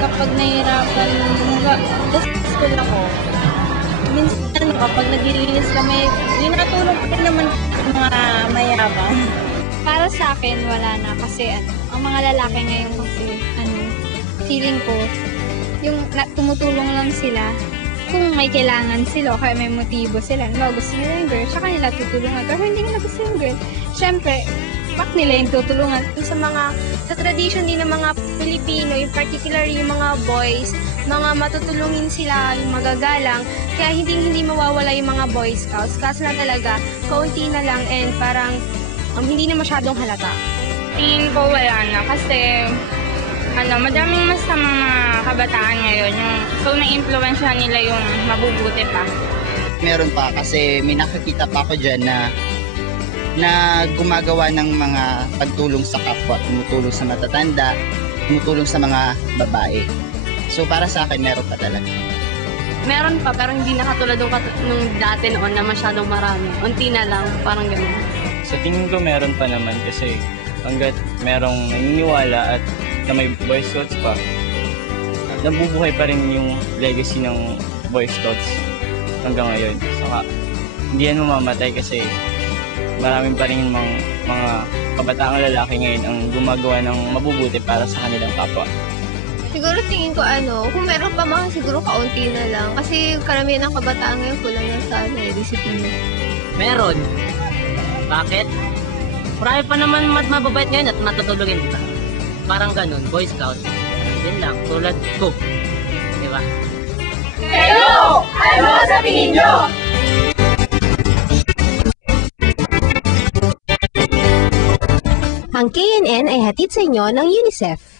kapag nahihirapan, sa school ako, minsan kapag nag-release kami, tinatulong ko rin naman sa mga mayabang. Para sa akin, wala na kasi ang mga lalaki ngayon kasi feeling ko, yung tumutulong lang sila kung may kailangan sila o kaya may motibo sila. No, gusto nila yung girl, sa kanila tutulungan. Pero hindi nila gusto yung girl. Siyempre, back nila yung tutulungan. Sa tradition din ng mga Pilipino, in particular yung mga boys, mga matutulungin sila, yung magagalang, kaya hindi mawawala yung mga Boy Scouts. Kaso na talaga, kaunti na lang and parang hindi na masyadong halata. Tingin ko wala na kasi madaming masamang mga kabataan ngayon. So, na-influensya nila yung mabubuti pa. Meron pa kasi may nakakita pa ako dyan na gumagawa ng mga pagtulong sa kapwa, tumutulong sa matatanda, tumutulong sa mga babae. So para sa akin, meron pa talaga. Meron pa, pero hindi na katulad nung dati noon na masyadong marami. Unti na lang, parang gano'n. Sa tingin ko meron pa naman kasi hanggat merong naniniwala at na may Boy Scouts pa, nabubuhay pa rin yung legacy ng Boy Scouts hanggang ngayon. Saka hindi yan mamamatay kasi maraming pa rin mga kabataang lalaki ngayon ang gumagawa ng mabubuti para sa kanilang kapwa. Siguro tingin ko kung meron pa mga siguro kaunti na lang. Kasi karamihan ng kabataan ngayon kulang na sa disiplina. Meron. Bakit? Marami pa naman mababait ngayon at matutulungin, di ba? Parang ganun, Boy Scout. Yun lang, tulad ko. Di ba? Hello! Ano sasabihin nyo? Ang KNN ay hatid sa inyo ng UNICEF.